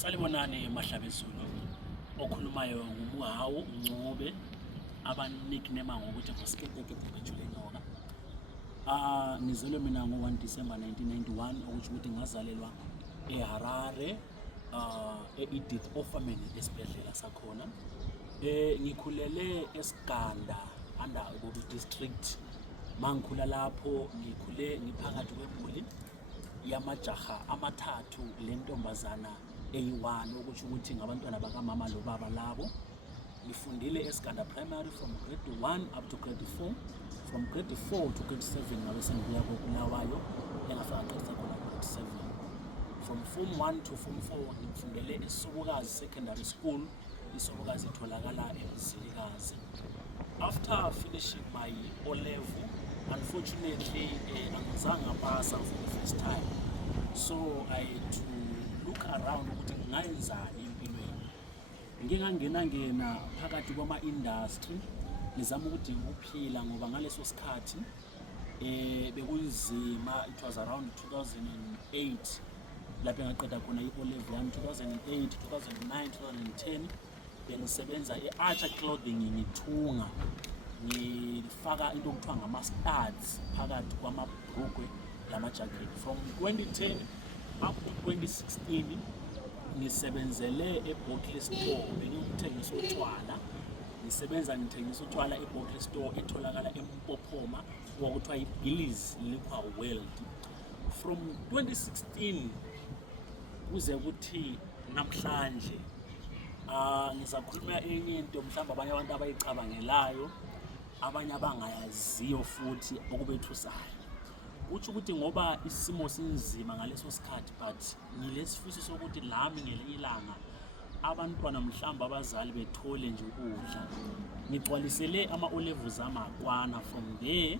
Salibonani Mahlabezulu okhulumayo nguMuhawu Ncube aba-nickname ngokuthi ngoSkepeke Perpetual Nyoka. Ngizalwe mina ngo-1 December 1991 okusho ukuthi ngazalelwa eHarare e-Edith Offerman esibhedlela sakhona. Ngikhulele eSiganda under Gobi district. Mangikhula lapho ngikhule ngiphakathi kwemuli yamajaha amathathu lentombazana eyi-1 okusho ukuthi ngabantwana bakamama lo baba labo. Ngifundile eSiganda Primary from grade 1 up to grade 4. From grade 4 to grade 7 ngabe sengibuya koBulawayo engafika qedisa khona grade 7. From form 1 to form 4 ngifundele eSobokazi Secondary School. iSobokazi itholakala eMzilikazi. After finishing my O-level, unfortunately angizange ngapasa for the first time, so I had to look around ukuthi ngingayenzani empilweni. Ngingangena phakathi kwama-industry ngizama ukuthi ukuphila ngoba ngaleso sikhathi bekunzima. It was around 2008 lapho engaqeda khona i-O-level yami. 2008, 2009, 2010 bengisebenza e-Archer Clothing ngithunga, ngifaka into okuthiwa ngama-studs phakathi kwamabhrugwe lama-jacket. From 2010 up to 2016 ngisebenzele e-Bottle Store, bengingumthengisi wotshwala. Ngithengisa utshwala e-Bottle Store etholakala eMpophoma okuthiwa i-Billy's Liquor World. From 2016 kuze kuthi namhlanje ngizakhuluma enye into mhlawumbe abanye abantu abayicabangelayo, abanye abangayaziyo futhi okubethusayo. Uthi ukuthi ngoba isimo sinzima ngaleso sikhathi, but ngilesifiso sokuthi lami ngelinye ilanga abantwana mhlawumbe abazali bethole nje ukudla. Ngigcwalisele ama-O-levels amakwana. From there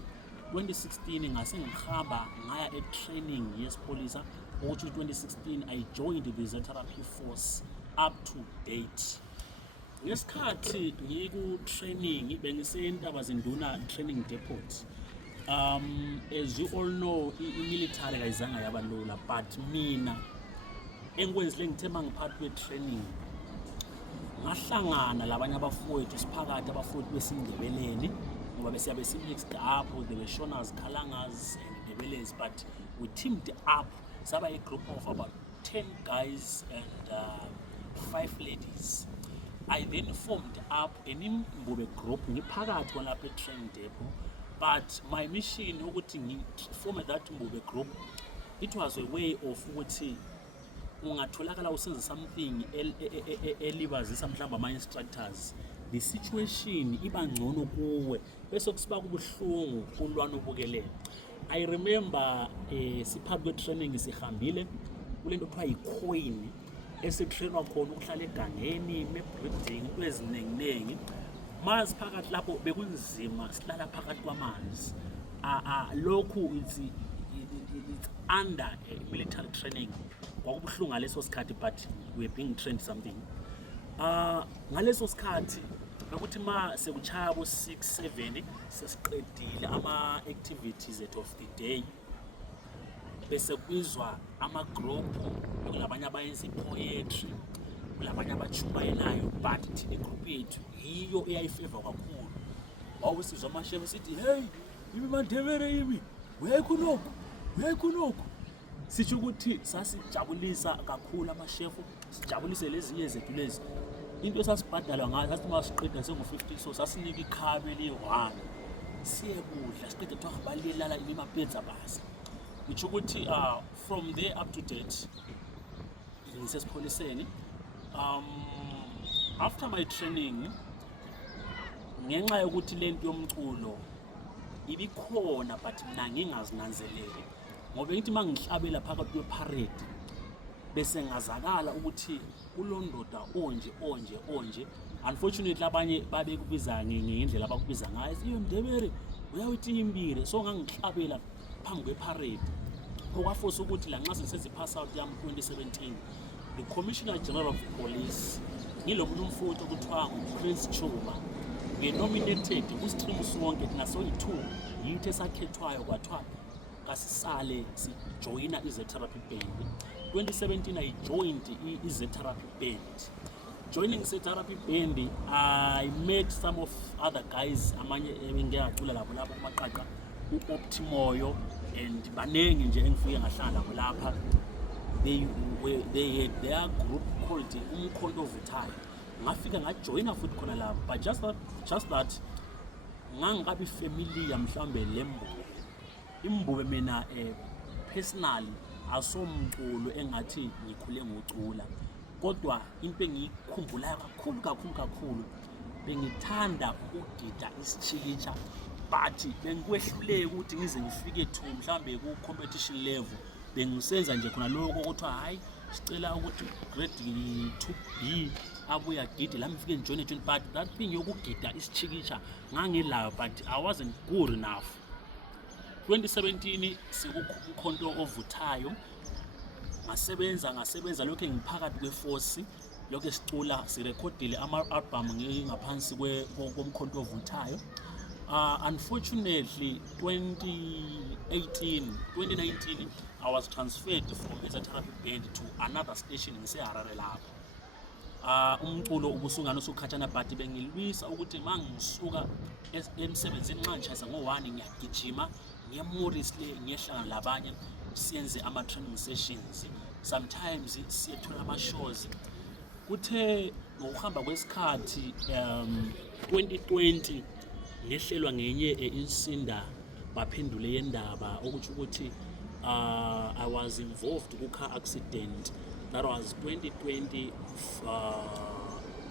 2016 ngase ngihamba ngaya e-training yesipolisa ukuthi 2016 I joined the Therapy Force up to date. Ngesikhathi ngiku-training bengisentaba-Zinduna training depot. As you all know, i-military kayizange yaba lula, but mina engikwenzile ngithemba ngiphathi kwe-training ngahlangana labanye abafowethu siphakathi abafowethu besindebeleni ngoba besiyabe si-mixed up, they were Shonas, Kalangas and Ndebelezi, but we teamed up. Saba a group of about 10 guys and 5 ladies. I then formed up an Mbube group ngiphakathi kwalapha e-training depot, but my mission ukuthi ngi-form that Mbube group, it was a way of ukuthi ungatholakala usenza something elibazisa mhlawumbe ama-instructors, the situation iba ngcono kuwe bese kusiba kubuhlungu kulwana obukelele. I remember siphakathi kwe-training sihambile kulento kuthiwa yi-coin esitrainwa khona ukuhlala egangeni ne-breeding, into eziningi. Mazi phakathi lapho bekunzima, silala phakathi kwamanzi. Lokhu it's under military training. Kwakubuhlungu ngaleso sikhathi, but we were being trained something. Ngaleso sikhathi bekuthi ma sekuchaya bo 6-7 sesiqedile ama-activities of the day, bese kwizwa ama-group kulabanye abayenza i-poetry, kulabanye abachumayelayo, but thina igroup yethu yiyo eyayifavor kakhulu. Wawusizwa amashefu sithi, hey ibi Mandebele ibi uyayikhonokho. Sisho ukuthi sasijabulisa kakhulu amashefu, sijabulise lezinye zethu lezi. Into sasibhadalwa ngayo sathi masiqeda sengu-50, so sasinika ikhabe li-1 siyekudla, siqeda kuthiwa balilala imapedza basa. Ngitsho ukuthi from there up to date ngisesipholiseni. After my training, ngenxa yokuthi lento yomculo ibikhona but mina ngingazinanzeleli, ngoba ngithi mangihlabela phakathi kwe-parade bese ngazakala ukuthi kulondoda onje. Unfortunately abanye babekubiza ngendlela abakubiza ngayo, iyo Ndebele uyawitimbile, so ngangihlabela phambi kwe-parade. Okwafosa ukuthi la nxa sesipass out yami 2017, the Commissioner General of Police ngilo muntu umfowethu okuthiwa nguPrince Chuma nge-nominated ku-stream sonke naso-2 yithi esakhethwayo kwathiwa kasisale sijoyina ize-therapy band. 2017 I joined i-Zetherapy band. Joining Zetherapy band, I met some of other guys amanye engiyacula lapho kumaqaqa u-Optimoyo and banengi nje engifike ngahlala nabo lapha. They had their group called Umkhonto Ovuthayo. Ngafika ngajoina futhi khona lapho, but just that ngangikabi familiar mhlambe lembubo. Imbube mina personally asomculo engathi ngikhule ngocula, kodwa into engiyikhumbulayo kakhulu bengithanda ukugida isichilicha, but bengikwehluleke ukuthi ngize ngifike to mhlambe ku competition level. Bengisenza nje khona lokho ukuthi hayi sicela ukuthi grade 2B abuya gidi la ngifike ngijoin ejoin, but that thing yokugida isichilicha ngangilayo, but I wasn't good enough. 2017 sikukhonto ovuthayo, ngasebenza lokho ngiphakathi kweforce, lokho sicula sirecordile ama-album ngaphansi komkhonto ovuthayo. Unfortunately 2019 I was transferred from Zetherapy band to another station ngiseHarare lapho. Umculo ubusungana usukhatshana, but bengilwisa ukuthi mangisuka emsebenzini nqanchasa ngo1 ngiyagijima ngiyeMorris ngiyehlangana labanye siyenze ama-training sessions, sometimes siyethola ama-shows. Kuthe ngokuhamba kwesikhathi 2020 ngehlelwa ngenye insinda baphendule yendaba ukuthi I was involved ku car accident. That was 2020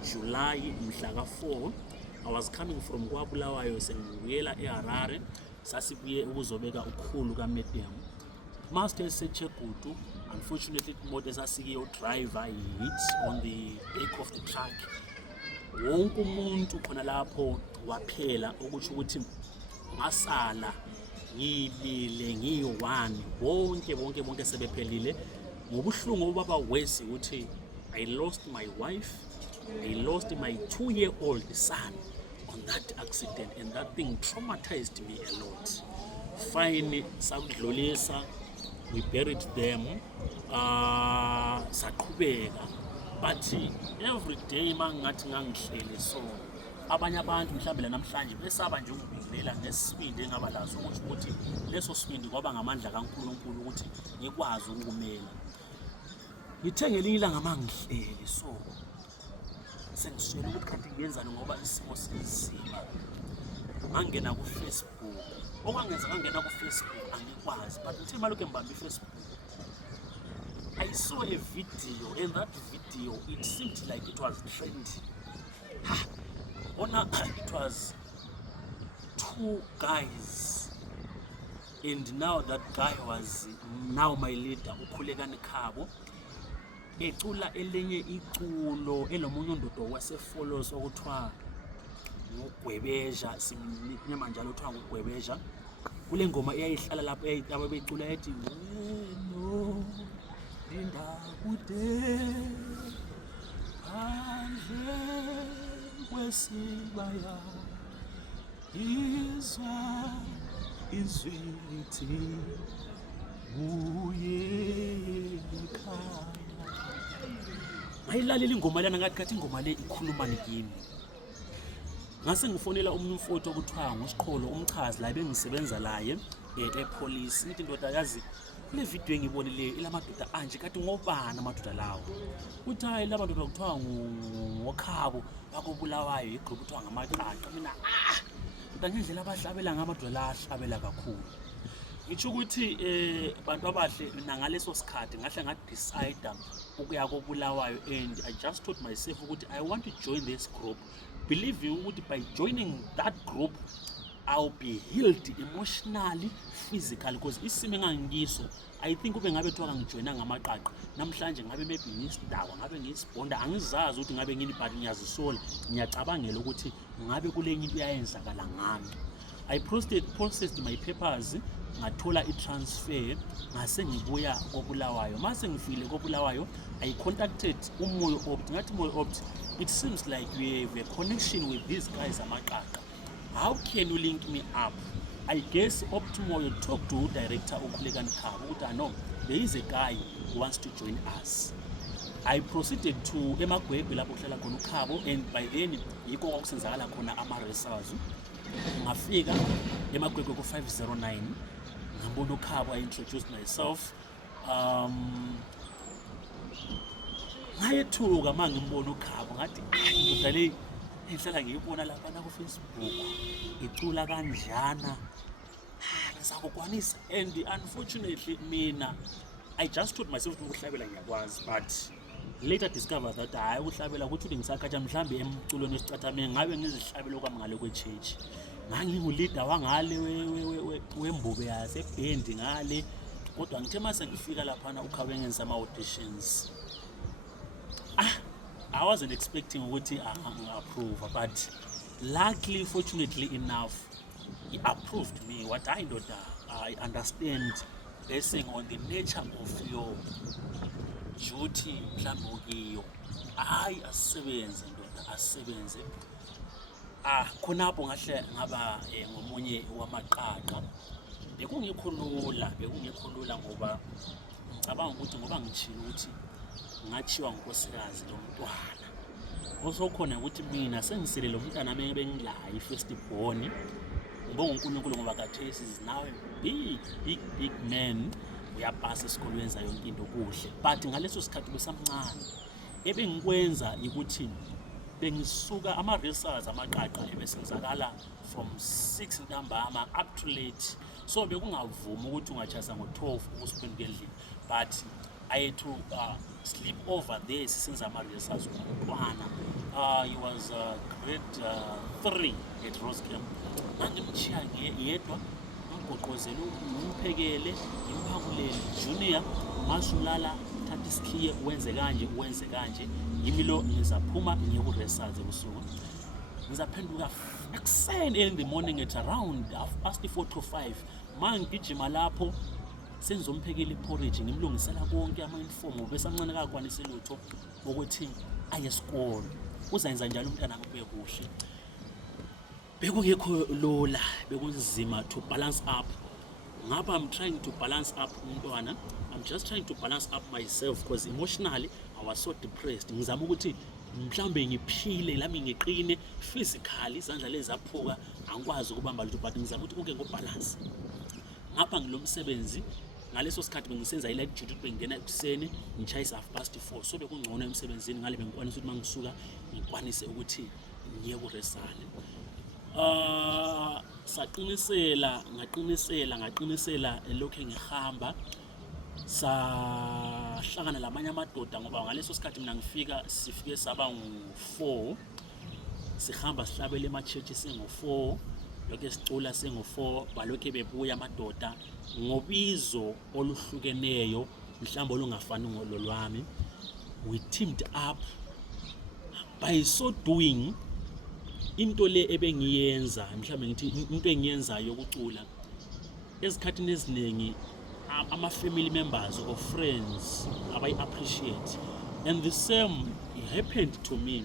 July mhla ka4. I was coming from kwaBulawayo sengiyela eHarare, sasibuye ukuzobeka ukhulu kaMedium. Master eseChegutu, unfortunately imoto esasikiyo driver hit on the back of the truck. Wonke umuntu khona lapho waphela, ukuthi ngasala ngibile ngiyi1, bonke sebephelile. Ngobuhlungu obaba wesi ukuthi I lost my wife, I lost my 2-year-old son on that accident, and that thing traumatized me a lot. Fine, sakudlulisa, we buried them, saqhubeka, but every day mangathi ngangihlele so abanye abantu mhlawumbe la namhlanje besaba nje ukubingelela nesibindi engaba laso ukuthi leso sibindi kwaba ngamandla kaNkulunkulu ukuthi ngikwazi ukukumela. Ngithe ngelinye ilanga mangihlele so sengiswele ukuthi kanti ngiyenzani ngoba isimo sinzima. Ngangena ku Facebook, okwangenza ngangena ku Facebook angikwazi, but ngithe malokho ngibamba iFacebook I saw a video, and that video it seemed like it was trendy. It was 2 guys, and now that guy was now my leader, uKhulekani Khabo, ecula elinye iculo elomunye undodo waseFollows okuthiwa ngugwebeja, simnyama njalo uthiwa ngugwebeja. Kule ngoma eyayihlala lapho ababecula ethi weno linda kude phandle kwesibaya izwa izwi lithi uye ekhaya. Ngayilalela ingoma lena ngathi ingoma le ikhulumani kimi. Ngase ngifonela umuntu umfowethu okuthiwa nguSiqholo umchazi la bengisebenza laye epolice. Ngithi ndodakazi, le video engibonile ilamadoda anje kathi ngobani amadoda lawo? Uthi hayi laba madoda kuthiwa ngoKhabo bakoBulawayo, igroup kuthiwa ngamaqaqa. Mina kodwa ngendlela abahlabela ngamadoda la ahlabela kakhulu. Ngisho ukuthi bantu abahle mina ngaleso sikhathi ngahle ngadecide ukuya koBulawayo, and I just told myself ukuthi I want to join this group, believing ukuthi by joining that group I'll be healed emotionally, physically, because isimo engangiso I think ube ngabe thiwa ngijoina ngamaqaqa namhlanje ngabe maybe ngisidawa ngabe ngisibonda angizazi ukuthi ngabe ngini, but ngiyazisola ngiyacabangela ukuthi ngabe kulenye into iyayenzakala ngami. I processed my papers, ngathola i-transfer, ngase ngibuya koBulawayo. Mase ngifile koBulawayo I contacted uMoyo Opt. Ngathi Moyo Opt, it seems like we have a connection with these guys amaqaqa. How can you link me up? I guess optimal you talk to director uKhulekani Khaba. I know there is a guy who wants to join us. I proceeded to Emagwegwe lapho kuhlala khona uKhabo, and by then yikho kwakusenzakala khona ama-rehearsals. Ngafika Emagwegwe ku-509 ngambona uKhabo. I introduced myself. Ngayethuka uma ngimbona uKhabo ngathi ndoda le enhlala ngiyibona lapha na ku-Facebook icula kanjana ngizakukwanisa. And unfortunately mina I just told myself ukuhlabela ngiyakwazi, but later discovered that hayi ukuhlabela ukuthi ngisakhatsha mhlambe emculweni wesicathame ngabe ngizihlabela kwami ngale kwe-church. Ngangingulida wangale wembube yasebhendi ngale, kodwa ngithe mase ngifika laphana uKhabo engenza ama-auditions. I wasn't expecting ukuthi approve, but luckily, fortunately enough, he approved me. What I know that I understand basing on the nature of your duty, mhlambe hayi asisebenze ndoda asisebenze. Khonapho ngahle ngaba ngomunye wamaqaqa. Bekungekho lula ngoba ngicabanga ukuthi ngoba ngichila ukuthi ngachiwa ngunkosikazi lo mntwana. Osokhona ukuthi mina sengisele lo mntwana bengilayo i-first born. Ngibonga uNkulunkulu ngoba kathesi is now a big man. Uyapasa esikolweni wenza yonke into kuhle, but ngaleso sikhathi besamncane ebengikwenza ukuthi bengisuka ama-rehearsals amaqaqa ebesenzakala from 6 ntambama up to late, so bekungavumi ukuthi ungachasa ngo-12 usiphenduke endlini, but I had to sleep over there sisenza ama-rehearsals umntwana. He was grade 3 at Rosecamp. Ngangimchiya yedwa ngimgoqozela ngimphekele ngimphakule junior masulala thatha isikhiye wenze kanje yimi lo ngizaphuma ngiye ku-rehearsals ebusuku. Ngizaphenduka ekuseni in the morning at around 4 to 5 mangigijima lapho senzomphekela iporridge ngimlungisela konke ama-uniform bese amncane kakwanise lutho ukuthi aye esikole. Uzayenza njalo umntana akube kuhle. Bekungekho lula, bekunzima to balance up. Ngapha I'm trying to balance up umntwana. I'm just trying to balance up myself because emotionally I was so depressed. Ngizama ukuthi mhlambe ngiphile lami ngiqine physically, izandla lezi zaphuka angikwazi ukubamba lutho, but ngizama ukuthi konke ngobalance. Ngapha ngilomsebenzi ngaleso sikhathi bengisenza i-light duty, bengena ekuseni ngitshayisa 4:30, so bekungcono emsebenzini ngale bengikwanisa ukuthi mangisuka ngikwanise ukuthi ngiye ku-rehearsal. Ngaqinisela lokho ngihamba sahlangana lamanye amadoda ngoba ngaleso sikhathi mina sifike saba ngu-4 sihamba sihlabela ema-church singu-4 lokho sicula singu-4 balokho bebuya amadoda ngobizo oluhlukeneyo mhlawumbe olungafani ngolwami. We teamed up. By so doing into le ebengiyenza mhlawumbe ngithi into engiyenzayo yokucula ezikhathini eziningi ama-family members or friends abayi-appreciate, and the same happened to me.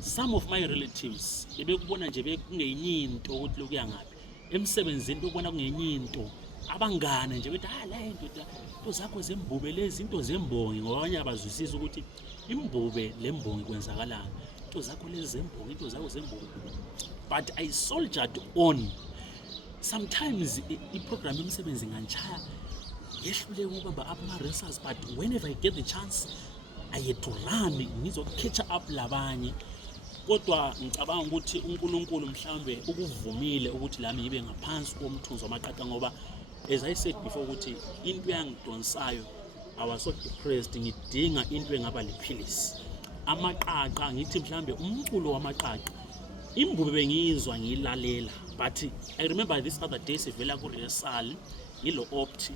Some of my relatives ebekubona nje bekungenye into ukuthi lokuya ngaphi emsebenzini, bekubona kungenye into, abangane nje bethi la into zakho zembube lezi into zembongi, ngoba abanye abazwisisa ukuthi imbube lembongi kwenzakalana, into zakho lezi zembongi, into zakho zembongi. But I soldiered on. Sometimes i-program yomsebenzi nganchaya yehlule ukubamba ama-rehearsals, but whenever I get the chance I had to run ngizocatch up labanye. Kodwa ngicabanga ukuthi uNkulunkulu mhlambe ukuvumile ukuthi lami ngibe ngaphansi komthunzi wamaqaqa, ngoba as I said before ukuthi into yangidonsayo, I was so depressed, ngidinga into engaba liphilisi. Amaqaqa ngithi mhlambe umculo wamaqaqa imbube bengizwa ngilalela, but I remember this other day sivela ku-rehearsal ngilo Opt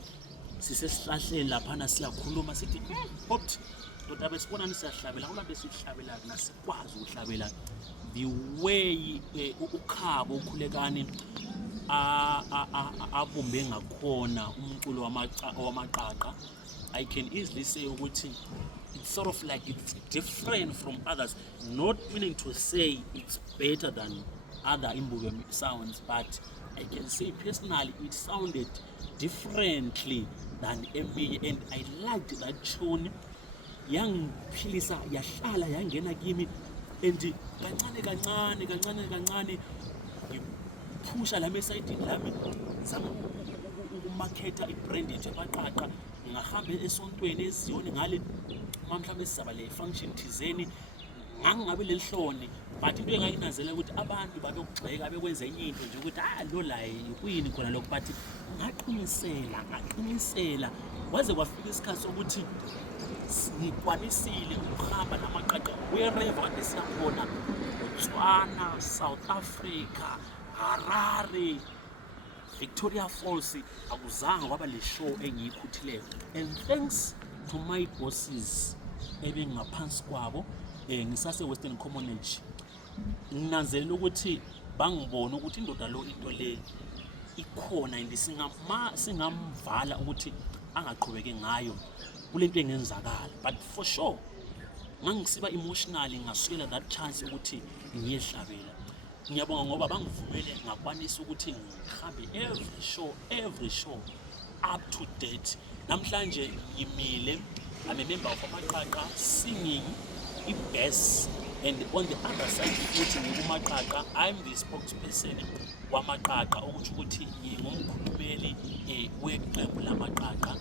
sisesihlahleni laphana siyakhuluma sithi Opt doda besibonani siyahlabela ngoba besihlabela nasikwazi ukuhlabela the way uKhabo uKhulekani abumbe ngakhona umculo wamaqaqa. I can easily say ukuthi it's sort of like it's different from others, not meaning to say it's better than other imbube sounds, but I can say personally it sounded differently than eminye, and I liked that tune. Yangiphilisa, yahlala yangena kimi, and kancane ngiphusha lami esayidini lami, ngizama ukumakhetha ibrand yethu yamaqaqa. Ngingahamba esontweni eZioni ngale mhlawumbe sizaba le function thizeni, ngangingabe lelihloni, but into engayinazela ukuthi abantu babekugxeka bekwenza enye into nje ukuthi lo la kuyini khona lokho, but ngaqinisela waze kwafika isikhathi sokuthi ngikwanisile ukuhamba namaqaqa wherever esiyakhona, Botswana, South Africa, Harare, Victoria Falls. Akuzange kwaba le show engiyikhuthileyo, and thanks to my bosses ebengaphansi kwabo ngisase Western Commonwealth, nginanzelela ukuthi bangibona ukuthi indoda lo into le ikhona, and singamvala ukuthi angaqhubeke ngayo kule nto engenzakala. But for sure ngangisiba emotionally ngaswela that chance ukuthi ngiyehlabela. Ngiyabonga ngoba bangivumele ngakwanisa ukuthi ngihambe every show up to date. Namhlanje ngimile, I'm a member of amaqaqa singing i-bass, and on the other side futhi ngikumaqaqa, I'm the spokesperson wamaqaqa, ukuthi ngingumkhulumeli weqembu lamaqaqa.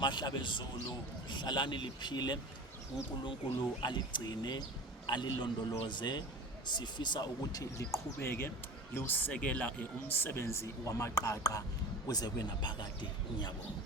Mahlabe Zulu, hlalani liphile, uNkulunkulu aligcine alilondoloze, sifisa ukuthi liqhubeke liusekela umsebenzi wamaqaqa kuze kwenaphakade. Ngiyabonga.